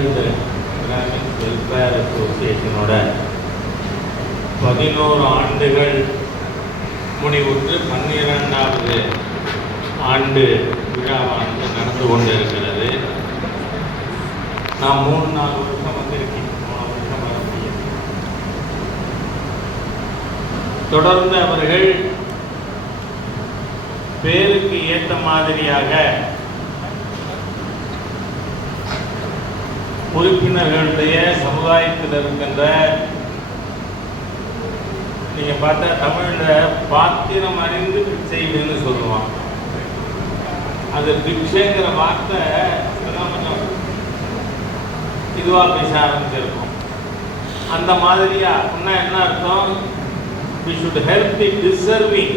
World Brahmins welfare அசோசியேஷனோட 11 ஆண்டுகள் முடிவுற்று 12வது ஆண்டு விழாவானது நடந்து கொண்டு இருக்கிறது. நான் 3-4 வருஷம் வந்திருக்கேன். 3 வருஷம் வர முடியும். தொடர்ந்து அவர்கள் பேருக்கு ஏற்ற மாதிரியாக உறுப்பினர்களுடைய சமுதாயத்தில் இருக்கின்ற, நீங்க பார்த்தா தமிழில் பாத்திரம் அறிந்து பிச்சைன்னு சொல்லுவான். அது பிக்ஷைங்கிற வார்த்தை கொஞ்சம் இதுவா பேச ஆரம்பிச்சிருக்கும். அந்த மாதிரியா அப்படின்னா என்ன அர்த்தம்? we should help the deserving.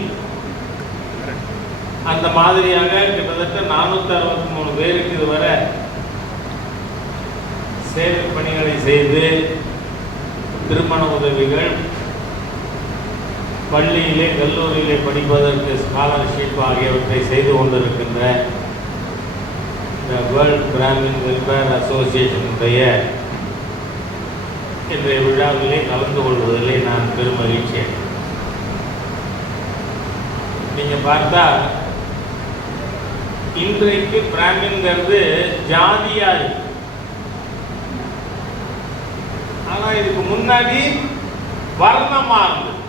அந்த மாதிரியாக கிட்டத்தட்ட 463 பேருக்கு இதுவரை சேவை பணிகளை செய்து திருமண உதவிகள், பள்ளியிலே கல்லூரியிலே படிப்பதற்கு ஸ்காலர்ஷிப் ஆகியவற்றை செய்து கொண்டிருக்கின்ற இந்த வேர்ல்ட் பிராமின் வெல்ஃபேர் அசோசியேஷனுடைய இன்றைய விழாவிலே கலந்து கொள்வதிலே நான் பெருமகிழ்ச்சி. நீங்கள் பார்த்தா இன்றைக்கு பிராமின்கிறது ஜாதியா இருக்கு. ஆனால் இதுக்கு முன்னாடி வர்ணமா இருந்தது.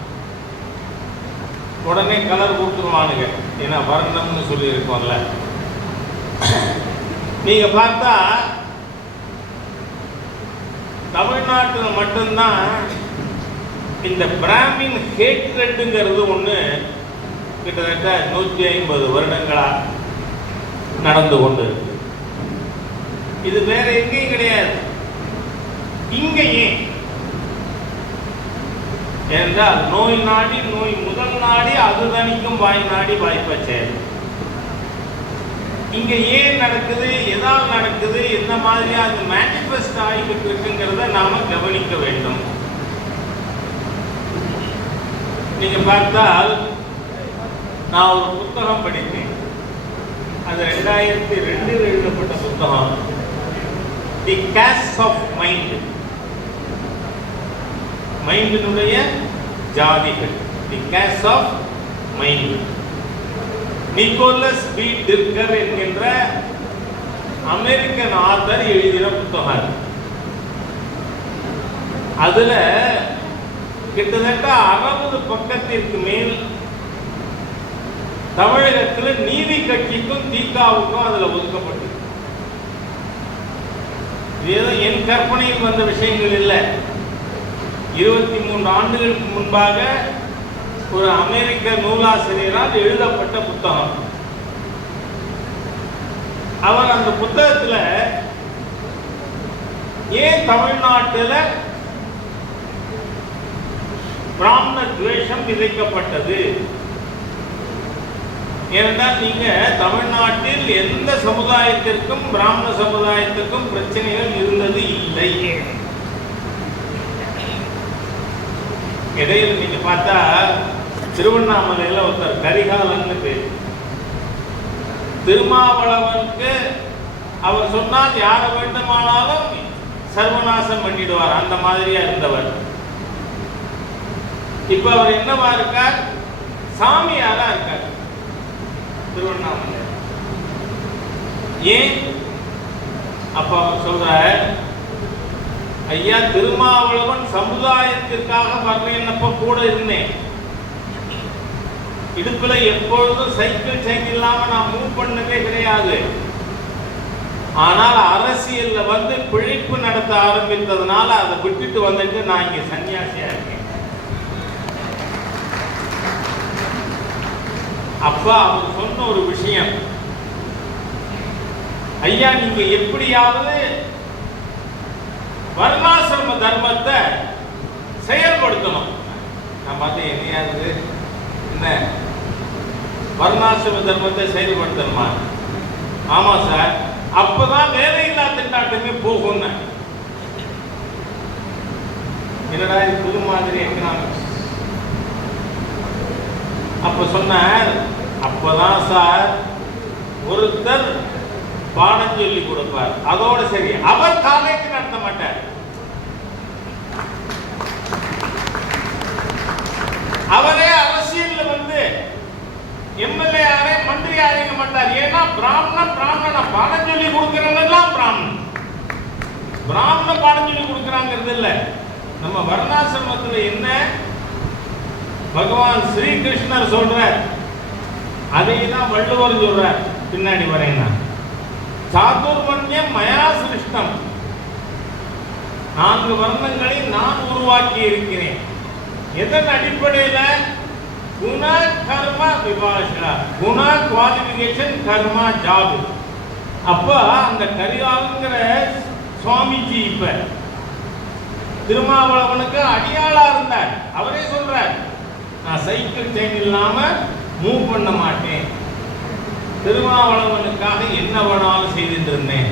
உடனே கலர் கொடுத்துருவானுங்க, ஏன்னா வர்ணம்னு சொல்லி இருக்கோம்ல. நீங்க பார்த்தா தமிழ்நாட்டில் மட்டும்தான் இந்த பிராமின் ஹேட்ரெட்டுங்கிறது ஒன்று கிட்டத்தட்ட 150 வருடங்களா நடந்து கொண்டு இருக்கு. இது வேற எங்கேயும் கிடையாது. இங்கேயே என்றால் நோய் நாடி நோய் முதல் நாடி அது தணிக்கும் வாய் நாடி வாய்ப்பச்சே. இங்க ஏன் நடக்குது, எதால் நடக்குது, என்ன மாதிரியா அது மேனிஃபெஸ்ட் ஆகிட்டு இருக்குங்கிறத நாம கவனிக்க வேண்டும். நீங்க பார்த்தால் நான் ஒரு புத்தகம் படித்தேன். அது 2002 எழுதப்பட்ட புத்தகம், தி காஸ்ட் ஆஃப் மைண்ட், மைண்டினுடைய ஜாதிகள், the caste of mind. Nicholas B Dirks என்கின்ற அமெரிக்கன் ஆத்தர் எழுதின புத்தகம். அதுல கிட்டத்தட்ட 60 பக்கத்திற்கு மேல் தமிழகத்தில் நீதி கட்சிக்கும் திகாவுக்கும் அதுல ஒதுக்கப்பட்டது. ஏதோ என் கற்பனையில் வந்த விஷயங்கள் இல்லை. 23 ஆண்டுகளுக்கு முன்பாக ஒரு அமெரிக்க நூலாசிரியரால் எழுதப்பட்ட புத்தகம். அவர் அந்த புத்தகத்தில் ஏன் தமிழ்நாட்டில் பிராமண துவேஷம் விதைக்கப்பட்டது, ஏனென்றால் நீங்க தமிழ்நாட்டில் எந்த சமுதாயத்திற்கும் பிராமண சமுதாயத்திற்கும் பிரச்சனைகள் இருந்தது இல்லை. இடையில நீங்க பார்த்தா திருவண்ணாமலையில் ஒருத்தர் கரிகாலன்னு பேர், திருமாவளவனுக்கு அவர் சொன்னால் யாரை வேண்டுமானாலும் சர்வநாசம் பண்ணிடுவார், அந்த மாதிரியா இருந்தவர். இப்ப அவர் என்னவா இருக்கார்? சாமியாரா இருக்கார் திருவண்ணாமலை. ஏன்? அப்ப அவர் சொல்றார், ஐயா திருமாவளவன் சமுதாயத்திற்காக வர்றேன்னப்ப கூட இருந்தேன். இடுப்புல எப்பொழுதும் சைக்கிள் செயின் இல்லாம நான் மூவ் பண்ணதே கிடையாது. ஆனால் அரசியல்ல வந்து பிழைப்பு நடத்த ஆரம்பித்ததுனால அதை விட்டுட்டு வந்துட்டு நான் இங்க சன்னியாசியா இருக்கேன். அப்ப அவர் சொன்ன ஒரு விஷயம், ஐயா நீங்க எப்படியாவது வர்ணாசிரம தர்மத்தை செயல்படுத்தணும். நான் பார்த்தேன், என்னையாவது என்ன வர்ணாசிரம தர்மத்தை செயல்படுத்தணுமா? ஆமா சார், அப்பதான் வேலையில்லா திண்டாட்டமே போகும். என்னடா இது புது மாதிரி எக்கனாமிக்ஸ். அப்ப சொன்னார், அப்பதான் சார் ஒருத்தர் பாடம் சொல்லி கொடுப்பார், அதோட சரி. அவர் காலேஜ் நடத்த மாட்டார். அவரே அரசியல்ல வந்து எம்எல்ஏ ஆரே மந்திரி ஆக மாட்டார். ஏன்னா பிராமண பாடம் சொல்லி கொடுக்கிறவங்கெல்லாம் பிராமண பாடம் சொல்லி கொடுக்கிறாங்கிறது இல்ல. நம்ம வர்ணாசிரமத்துல என்ன பகவான் ஸ்ரீகிருஷ்ணர் சொல்றார், அதை தான் வள்ளுவர் சொல்றார் பின்னாடி வரையினா. சாதுர்வர்ணியம் மயா சிருஷ்டம், 4 வர்ணங்களை நான் உருவாக்கி இருக்கிறேன். எதன் அடிப்படையில? குண கர்ம விபாஷா, குண குவாலிஃபிகேஷன், கர்மா ஜாப். அப்ப அந்த கரிகாலங்கிற சுவாமிஜி இப்ப திருமாவளவனுக்கு அடியாளா இருந்தார். அவரே சொல்றார், நான் சைக்கிள் செயின் இல்லாம மூவ் பண்ண மாட்டேன், திருமாவளவனுக்காக என்ன வேணாலும் செய்துட்டு இருந்தேன்.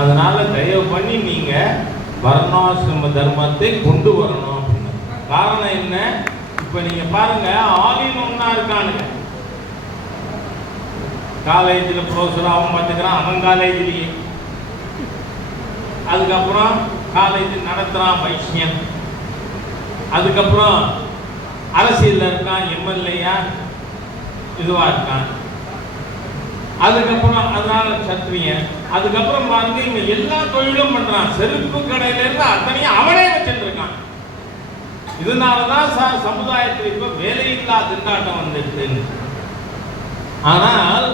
அதனால தயவு பண்ணி நீங்க வர்ணாசிரம தர்மத்தை கொண்டு வரணும். காரணம் என்ன? இப்ப நீங்க பாருங்க, ஆலின் ஒன்னா இருக்கானுங்க. காலேஜில் ப்ரொஃபஸராகவும் பார்த்துக்கிறான் அவன் காலேஜிலேயே. அதுக்கப்புறம் காலேஜ் நடத்துறான் வைஷ்யன். அதுக்கப்புறம் அரசியல் இருக்கான், எம்எல்ஏயா இதுவா இருக்கான். அதுக்கப்புறம் அதனால சத்திரியன். அதுக்கப்புறம் பாருங்க இவங்க எல்லா தொழிலும் பண்றான். செருப்பு கடையில இருந்து அத்தனையும் அவனே வச்சுட்டு இருக்கான். இதனாலதான் சமுதாயத்தில் இப்ப வேலையில்லா திண்டாட்டம் வந்துட்டு. ஆனால்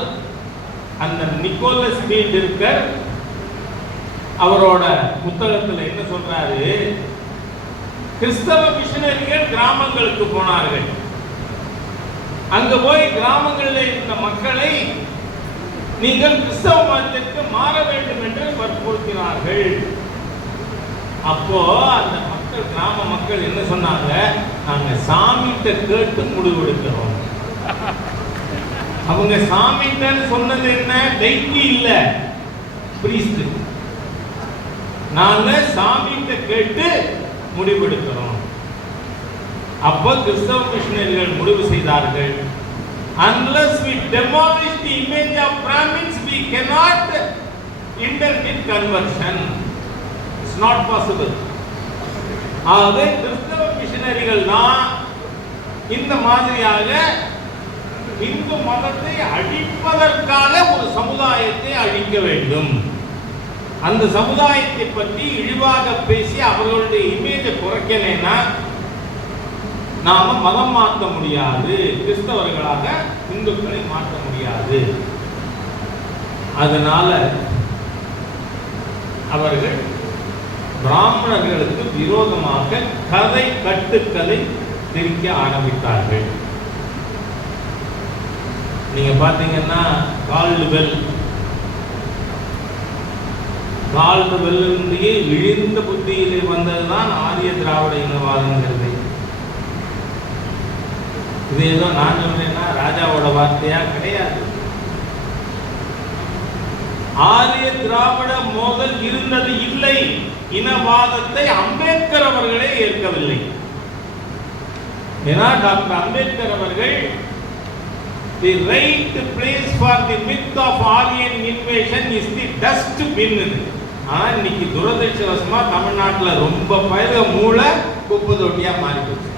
அந்த நிக்கோலஸ் இருக்கர் அவரோட புத்தகத்தில் என்ன சொல்றாரு, கிறிஸ்தவ மிஷனரிகள் கிராமங்களுக்கு போனார்கள். அங்க போய் கிராமங்களில் இருந்த மக்களை நீங்கள் கிறிஸ்தவ மதத்திற்கு மாற வேண்டும் என்று வற்புறுத்தினார்கள். அப்போ அந்த மக்கள், கிராம மக்கள் என்ன சொன்னாங்க, நாங்க சாமிகிட்ட கேட்டு முடிவெடுக்கிறோம். அவங்க சாமிகிட்டன்னு சொன்னது என்ன? டெய்லி இல்ல, பிரீஸ்ட். நாங்க சாமிகிட்ட கேட்டு முடிவெடுக்கிறோம். அப்ப கிறிஸ்தவ மிஷனரிகள் முடிவு செய்தார்கள், unless we demolish the image of Brahmins, we cannot enter in conversion. It's not possible. ஆகவே கிறிஸ்தவ மிஷனரிகள் தான் இந்த மாதிரியாக இந்து மதத்தை அழிப்பதற்காக ஒரு சமுதாயத்தை அழிக்க வேண்டும். அந்த சமுதாயத்தை பற்றி இழிவாக பேசி அவர்களுடைய இமேஜை குறைக்கலைன்னா நாம மதம் மாற்ற முடியாது, கிறிஸ்தவர்களாக இந்துக்களை மாற்ற முடியாது. அதனால அவர்கள் பிராமணர்களுக்கு விரோதமாக கதை கட்டுக்களை திரிக்க ஆரம்பித்தார்கள். நீங்க பாத்தீங்கன்னா கால்டுவெல்லுடைய இழிந்த புத்தியிலே வந்ததுதான் ஆரிய திராவிட இனவாதங்கிறது. இது ஏதோ நான் சொல்றேன்னா ராஜாவோட வார்த்தையா? கிடையாது. ஆரிய திராவிட மோதல் இருந்தது இல்லை. இனவாதத்தை அம்பேத்கர் அவர்களே ஏற்கவில்லை. ஏன்னா டாக்டர் அம்பேத்கர் அவர்கள் the right place for the myth of Aryan invasion is the dustbin. ஆனா இன்னைக்கு துரதிர்ஷ்டவசமா தமிழ்நாட்டில் ரொம்ப பயிர மூளை குப்பை தொட்டியா மாறி போச்சு.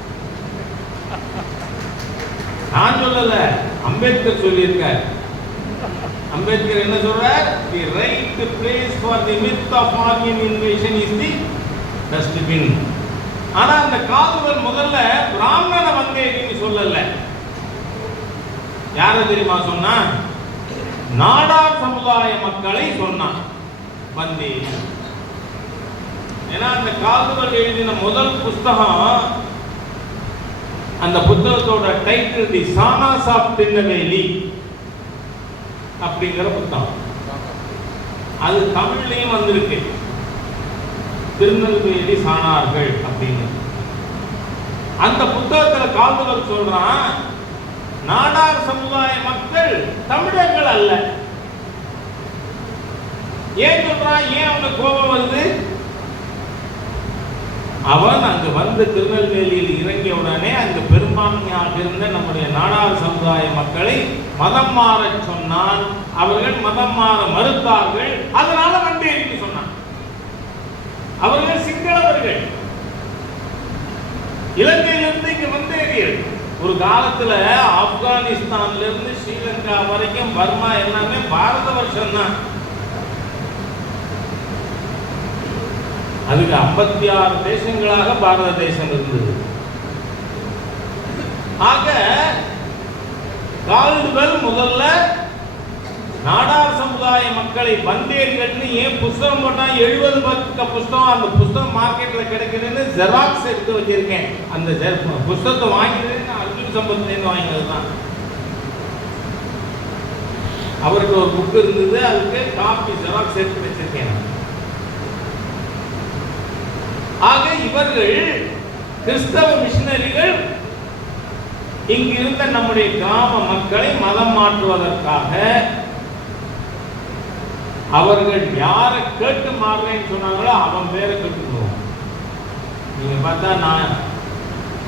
நான் சொல்லல, அம்பேத்கர் சொல்லியிருக்கார். அம்பேத்கர் என்ன சொல்றார்? the right place for the myth of Aryan invasion is the dustbin. ஆனா அந்த காதுவல் முதல்ல பிராமணனை வந்தேன்னு சொல்லல. யார தெரியுமா சொன்னா? நாடார் சமுதாய மக்களை சொன்னான் வந்தே. ஏன்னா அந்த காதுவல் எழுதின முதல் புஸ்தகம், அந்த புத்தகத்தோட title the Sana's of Tirunelveli அப்படிங்கிற புத்தகம். அது தமிழ்லையும் வந்திருக்கு, திருநெல்வேலி சாணார்கள் அப்படின்னு. அந்த புத்தகத்தில் காதுவல் சொல்றான், நாடார் சமுதாய மக்கள் தமிழர்கள் அல்ல. ஏன் சொல்றான்? ஏன் அவனுக்கு கோபம் வருது? அவன் அங்கு வந்து திருநெல்வேலியில் இறங்கிய உடனே அங்கு பெரும்பான்மையாக இருந்த நம்முடைய நாடார் சமுதாய மக்களை மதம் மாற சொன்னான். அவர்கள் மதம் மாற மறுத்தார்கள். அதனால வந்தேறின்னு சொன்னான். அவர்கள் சிங்களவர்கள், இலங்கையிலிருந்து இங்க வந்தேறியர்கள். ஒரு காலத்துல ஆப்கானிஸ்தான்ல இருந்து ஸ்ரீலங்கா வரைக்கும் பர்மா எல்லாமே பாரத வருஷம் தான். அதுக்கு 56 தேசங்களாக பாரத தேசம் இருந்தது. ஆக கால்டுவெல் முதல்ல நாடார் சமுதாய மக்களை வந்தேறிகள்னு ஏன் புஸ்தகம் போட்டா 70 பக்க புஸ்தகம், அந்த புஸ்தகம் மார்க்கெட்ல கிடைக்குதுன்னு ஜெராக்ஸ் எடுத்து வச்சிருக்கேன். அந்த புஸ்தகத்தை வாங்கினது அர்ஜுன் சம்பத்லேருந்து வாங்கினது தான். அவருக்கு ஒரு புக் இருந்தது, அதுக்கு காப்பி ஜெராக்ஸ் எடுத்து வச்சிருக்கேன். ஆக இவர்கள் கிறிஸ்தவ மிஷனரிகள் இங்கு இருந்த நம்முடைய கிராம மக்களை மதம் மாற்றுவதற்காக அவர்கள் யாரை கேட்டு மாறுறேன்னு சொன்னாங்களோ அவன் பேரை கேட்டுக்குவோம். நீங்க பார்த்தா நான்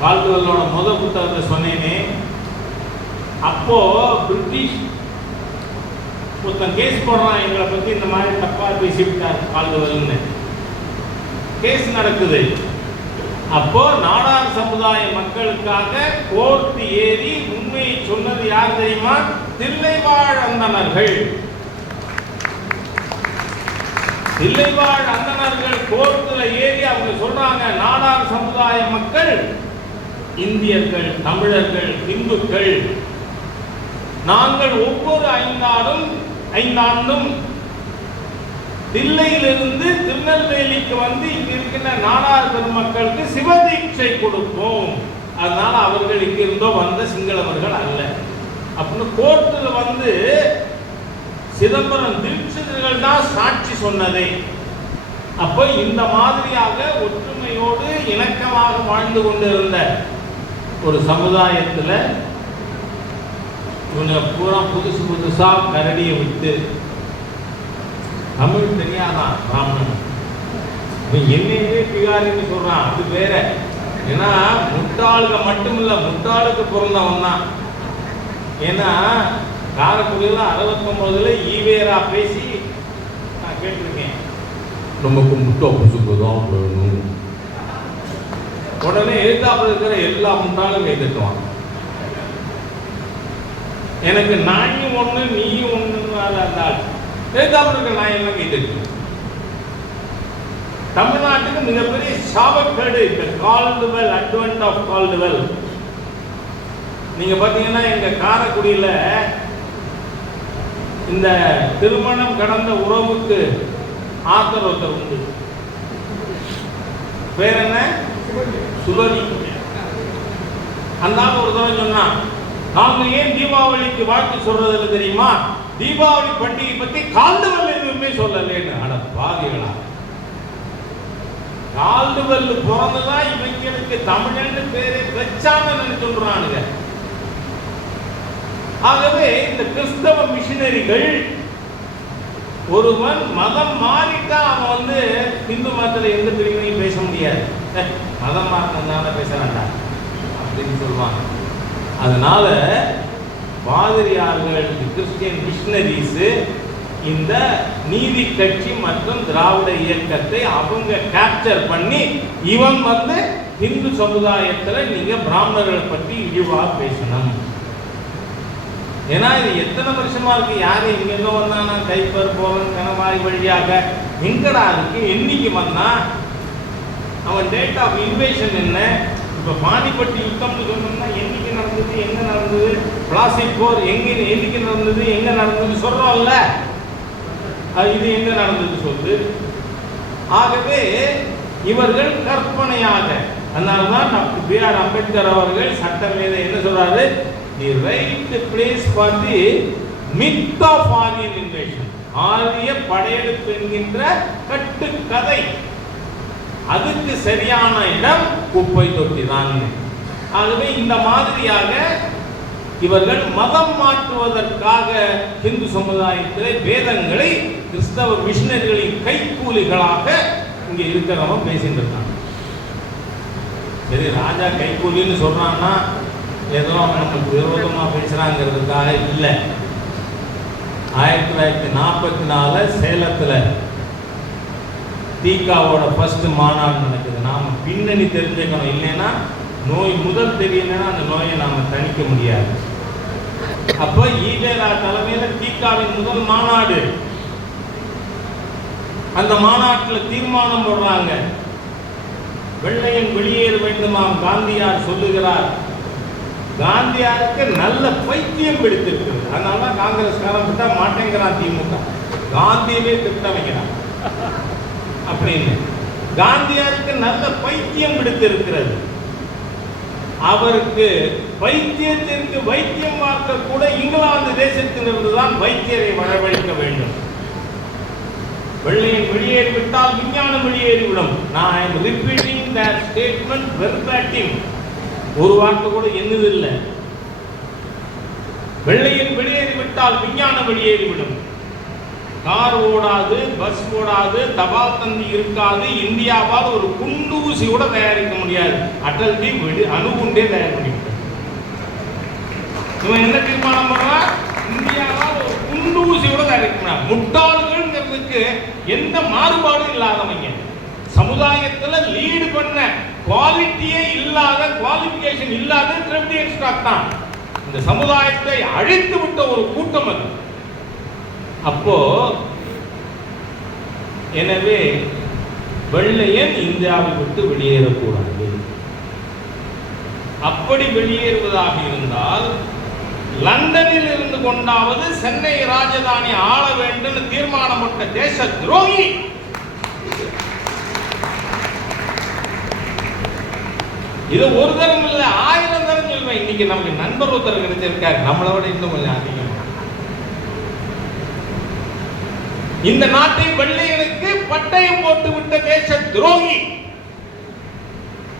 கால்டுவெல்லோட முதல் புத்தகத்தை சொன்னேனே, அப்போ பிரிட்டிஷ் ஒருத்தன் கேஸ் போடுறான், எங்களை பத்தி இந்த மாதிரி தப்பா பேசிவிட்டார் கால்டுவெல்னு கேஸ் நடக்குது. அப்போ நாடார் சமுதாய மக்களுக்காக கோர்ட் ஏறி உண்மையை சொன்னது யார் தெரியுமா? தில்லைவாழ் அந்தணர்கள். தில்லைவாழ் அந்தணர்கள் கோர்ட்ல ஏறி அவங்க சொல்றாங்க, நாடார் சமுதாய மக்கள் இந்தியர்கள், தமிழர்கள், இந்துக்கள், நாங்கள் ஒவ்வொரு ஐந்தாண்டும் தில்லையிலிருந்து திருநெல்வேலிக்கு வந்து இங்க இருக்கின்ற நாடார் பெருமக்களுக்கு சிவதீட்சை கொடுப்போம். அதனால அவர்கள் இங்க இருந்தோ வந்த சிங்களவர்கள் அல்ல அப்படின்னு கோர்ட்டுல வந்து சிதம்பரம் தீட்சிதர்கள் தான் சாட்சி சொன்னதை. அப்போ இந்த மாதிரியாக ஒற்றுமையோடு இணக்கமாக வாழ்ந்து கொண்டிருந்த ஒரு சமுதாயத்துல இவங்க பூரா புதுசா கரடியை விட்டு, தமிழ் தெரியாதான் பிராமணன், என்னையே பிகாரின்னு சொல்றான், அது வேற. ஏன்னா முட்டாளுக மட்டும் இல்ல, முட்டாளுக்கு பிறந்தவன் தான். ஏன்னா காரைக்குடியில் 69 ஈவேரா பேசி நான் கேட்டிருக்கேன், நமக்கு முட்டா புசுக்குதான் வேணும். உடனே எழுத்தாப்புல இருக்கிற எல்லா முட்டாளும் கைதட்டுவான். எனக்கு நாயும் ஒண்ணு நீயும் ஒண்ணுன்னு இருந்தால் எழுத்தாப்புல இருக்கிற நாயெல்லாம் கைதட்டு. தமிழ்நாட்டுக்கு மிகப்பெரிய சாபக்கேடு இந்த கால்டுவெல், அட்வென்ட் ஆஃப் கால்டுவெல். நீங்க பாத்தீங்கன்னா எங்க காரைக்குடியில இந்த திருமணம் கடந்த உறவுக்கு ஆத்தர் ஒருத்தர் உண்டு. பேர் என்ன? சுபவி. அந்த ஒரு தடவை சொன்னா, நாங்க ஏன் தீபாவளிக்கு வாழ்த்து சொல்றதில்லை தெரியுமா? தீபாவளி பண்டிகை பத்தி கால்டுவெல் எதுவுமே சொல்லலேன்னு. அட பாவிகளா, கால்டுவெல் பிறந்ததான் இவங்களுக்கு தமிழன்னு பேரை வச்சான்னு சொல்றானுங்க. ஆகவே இந்த கிறிஸ்தவ மிஷனரிகள், ஒருவன் மதம் மாறிட்டா அவன் வந்து இந்து மதத்துல எந்த பிரிவையும் பேச முடியாது. மதம் மாறினால பேச வேண்டாம் அப்படின்னு சொல்லுவாங்க. அதனால பாதிரியார்கள், கிறிஸ்டியன் மிஷனரிஸ் இந்த நீதி கட்சி மற்றும் திராவிட இயக்கத்தை அவங்க கேப்சர் பண்ணி, இவன் வந்து இந்து சமுதாயத்துல நீங்க பிராமணர்களை பற்றி இழிவா பேசணும். ஏன்னா இது எத்தனை வருஷமா இருக்கு, யாரு இங்க எங்க வந்தானா, கைப்பர் போவன் கணவாய் வழியாக எங்கடா இருக்கு, என்னைக்கு வந்தா, அவன் டேட் ஆஃப் இன்வேஷன் என்ன, இப்ப பானிப்பட்டி யுத்தம்னு சொன்னோம்னா என்னைக்கு நடந்தது, எங்க நடந்தது, பிளாஸ்டிக் போர் எங்க என்னைக்கு நடந்தது, எங்க நடந்தது சொல்றோம்ல, இது எங்க நடந்தது சொல்லு. ஆகவே இவர்கள் கற்பனையாக, அதனால்தான் டாக்டர் B.R. அம்பேத்கர் அவர்கள் சட்டமேதை என்ன சொல்றாரு, the right place for the myth of Aryan invasion, ஆரிய படையெடுப்பு என்கின்ற கட்டுக்கதை, அதுக்கு சரியான இடம் குப்பை தொட்டி தான். ஆகவே இந்த மாதிரியாக இவர்கள் மதம் மாற்றுவதற்காக இந்து சமுதாயத்திலே வேதங்களை கிறிஸ்தவ மிஷனரிகளின் கைக்கூலிகளாக இங்கே இருக்கிறவங்க பேசிட்டு இருக்காங்க. சரி, ராஜா கைக்கூலின்னு சொல்றான்னா ஏதோ நமக்கு விரோதமாக பேசுறாங்கிறதுக்காக இல்லை. 1944 சேலத்தில் தீகாவோட ஃபர்ஸ்ட் மாநாடு நடக்குது. நாம் பின்னணி தெரிஞ்சுக்கணும், இல்லைன்னா நோய் முதல் தெரியலன்னா அந்த நோயை நாம் தணிக்க முடியாது. அப்போ ஈவேரா தலைமையில் தீகாவின் முதல் மாநாடு. அந்த மாநாட்டில் தீர்மானம் போடுறாங்க, வெள்ளையன் வெளியேற வேண்டுமாம் காந்தியார் சொல்லுகிறார். காந்தியாருக்கு நல்ல பைத்தியம் பிடித்திருக்கிறது, அதனால தான் காங்கிரஸ்காரன் திட்ட மாட்டேங்கிறான், திமுக காந்தியவே திட்ட வைக்கிறான் அப்படின்னு. காந்தியாருக்கு நல்ல பைத்தியம் பிடித்திருக்கிறது. அவருக்கு பைத்தியத்திற்கு வைத்தியம் பார்க்க கூட இங்கிலாந்து தேசத்திலிருந்து தான் வைத்தியரை வரவழைக்க வேண்டும். வெள்ளையன் வெளியேறிவிட்டால் விஞ்ஞானம் வெளியேறிவிடும். நான் I am repeating that statement verbatim, ஒரு வார்த்தை கூட என்னதில்லை. வெள்ளையன் வெளியேறிவிட்டால் விஞ்ஞானம் வெளியேறிவிடும். கார் ஓடாது, பஸ் ஓடாது, தபால் தந்தி இருக்காது. இந்தியாவால் ஒரு குண்டு ஊசி கூட தயாரிக்க முடியாது. அடல்ஜி அணுகுண்டே தயார் பண்ணிவிட்டார். இவன் என்ன தீர்மானம் பண்றான்? இந்தியாவால் ஒரு குண்டு ஊசி கூட தயாரிக்க முடியாது. முட்டாள்கள்ங்கிறதுக்கு எந்த மாறுபாடும் இல்லாதவங்க, சமுதாயத்தில் லீடு பண்ண குவாலிட்டியே இல்லாத, குவாலிஃபிகேஷன் இல்லாத திராவிடியன் ஸ்டாக் தான் இந்த சமுதாயத்தை அழித்து விட்ட ஒரு கூட்டம் அது. அப்போ எனவே வெள்ளையன் இந்தியாவை விட்டு வெளியேறக்கூடாது. அப்படி வெளியேறுவதாக இருந்தால் லண்டனில் இருந்து கொண்டாவது சென்னை ராஜதானி ஆள வேண்டும் தீர்மானம் போட்ட தேச துரோகி. இது ஒரு தரம் இல்ல, 1000 தரம் சொல்வேன். இன்னைக்கு நமக்கு நண்பர் ஒருத்தர் கிடைச்சிருக்காரு, நம்மளை விட இன்னும் கொஞ்சம் அதிகம். இந்த நாட்டை வெள்ளையனுக்கு பட்டயம் போட்டு விட்ட தேச துரோகி.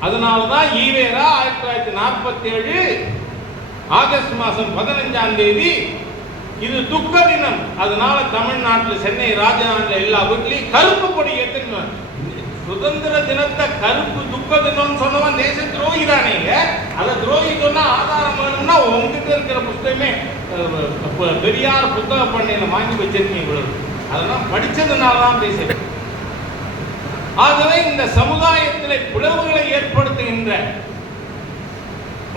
அதனால்தான் ஈவேரா 1947 ஆகஸ்ட் மாதம் 15ஆம் தேதி இது துக்க தினம். அதனால தமிழ்நாட்டில் சென்னை ராஜதானியில் எல்லா வீட்லையும் கருப்பு கொடி ஏற்றினார். சுதந்திர தினத்தை கருப்பு துக்க தினம் சொன்னவன் தேச துரோகி தானேங்க. அதை துரோகி சொன்னா ஆதாரம் வேணும்னா உங்ககிட்ட இருக்கிற புத்தகமே பெரியார் புத்தக பண்ணையில வாங்கி வச்சிருக்கீங்க, அதெல்லாம் படிச்சதுனால தான் பேசுறேன். ஆகவே இந்த சமுதாயத்தில் பிளவுகளை ஏற்படுத்துகின்ற,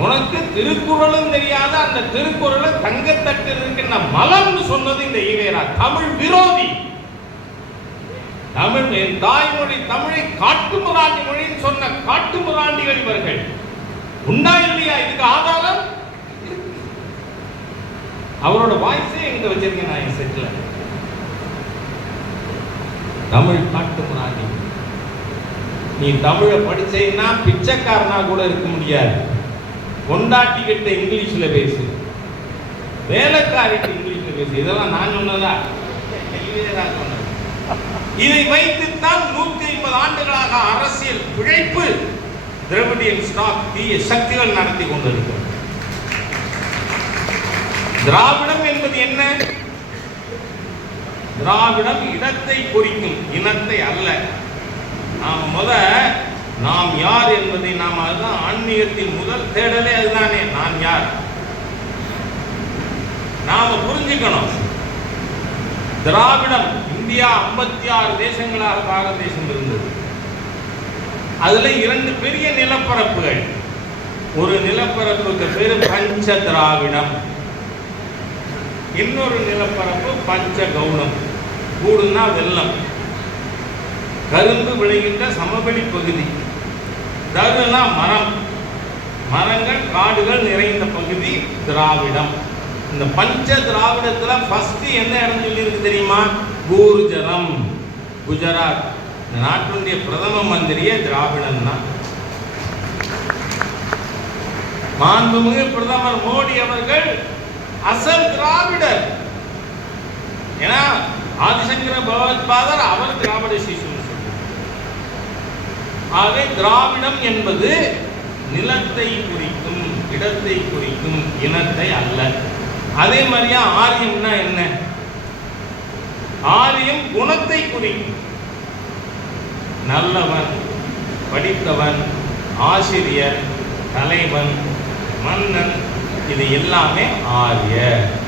உனக்கு திருக்குறளும் தெரியாத அந்த திருக்குறளை தங்கத்தட்டில் இருக்கின்ற மலம்னு சொன்னது இந்த ஈவேரா. தமிழ் விரோதி. தமிழ் என் தாய்மொழி தமிழை காட்டுமிராண்டி மொழின்னு சொன்ன காட்டுமிராண்டிகள் இவர்கள். உண்டா இல்லையா? இதுக்கு ஆதாரம் அவரோட வாய்ஸே எங்க வச்சிருக்கேன் நான் என் செட்ல. தமிழ் காட்டுமிராண்டி. நீ தமிழை படிச்சேன்னா பிச்சைக்காரனா கூட இருக்க முடியாது. கொண்டாட்டி கிட்ட இங்கிலீஷ்ல பேசு, வேலைக்காரிட்டு இங்கிலீஷ்ல பேசு. இதெல்லாம் நான் சொன்னதா? சொன்னது. இதை வைத்துத்தான் 150 ஆண்டுகளாக அரசியல் பிழைப்பு திராவிடியன் ஸ்டாக் தீய சக்திகள் நடத்தி கொண்டிருக்கிறது. திராவிடம் என்பது என்ன? திராவிடம் இடத்தை குறிக்கும், இனத்தை அல்ல. நாம் யார் என்பதை நாம், அதுதான் ஆன்மீகத்தின் முதல் தேடலே அதுதானே. நான் யார் நாம புரிஞ்சுக்கணும். திராவிடம் இந்தியா 56 தேசங்களாக பாரத தேசம் இருந்தது. அதுல 2 பெரிய நிலப்பரப்புகள். ஒரு நிலப்பரப்புக்கு பேரு பஞ்ச திராவிடம், இன்னொரு நிலப்பரப்பு பஞ்ச கவுனம். கூடுனா வெள்ளம், கரும்பு விளைகின்ற சமவெளி பகுதி. தருனா மரம், மரங்கள் காடுகள் நிறைந்த பகுதி திராவிடம். இந்த பஞ்ச திராவிடத்துல ஃபர்ஸ்ட் என்ன இடம் சொல்லி இருக்கு தெரியுமா? கூர்ஜரம், குஜராத். இந்த நாட்டினுடைய பிரதம மந்திரியே திராவிடன் தான். மாண்புமிகு பிரதமர் மோடி அவர்கள் அசல் திராவிடர். ஏன்னா ஆதிசங்கர பகவத்பாதர் அவர் திராவிட சிசுன்னு சொல்றார். ஆகவே திராவிடம் என்பது நிலத்தை குறிக்கும், இடத்தை குறிக்கும், இனத்தை அல்ல. அதே மாதிரியா ஆரியம்னா என்ன? ஆரியம் குணத்தை குறிக்கும். நல்லவன், படித்தவன், ஆசிரியர், தலைவன், மன்னன், இது எல்லாமே ஆரியர்.